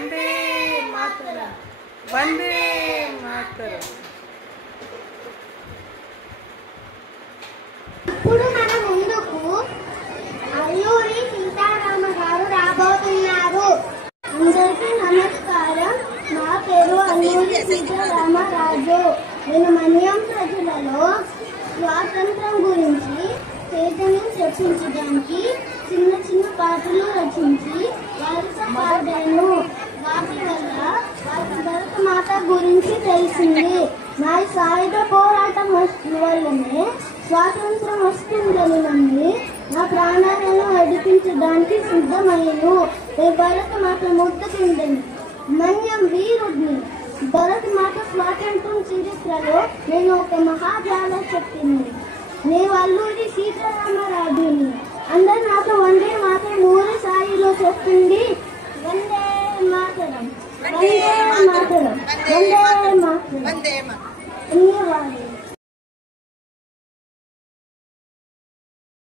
వందే మాతరం, వందే మాతరం. ఇప్పుడు మన ముందుకు అల్లూరి సీతారామ గారు రాబోతున్నారు. అందరికీ నమస్కారం. నా పేరు అల్లూరి సీతారామరాజు. నేను మన్యం ప్రజలలో స్వాతంత్రం గురించి చైతన్యం తెప్పించడానికి చిన్న చిన్న పాటలు రచించి వారితో పాడాను. వాటి వల్ల వారి భరత మాత గురించి తెలిసింది. నా సాయుధ పోరాటం వల్లనే స్వాతంత్రం వస్తుందని నమ్మి నా ప్రాణాలను అడిపించడానికి సిద్ధమయ్యను. భరత మాత ముద్దకుండని మన్యం వీరుడిని. భరత మాత స్వాతంత్రం చరిత్రలో నేను ఒక మహాజాల శక్తిని. నేను అల్లూరి సీతారామరాజు.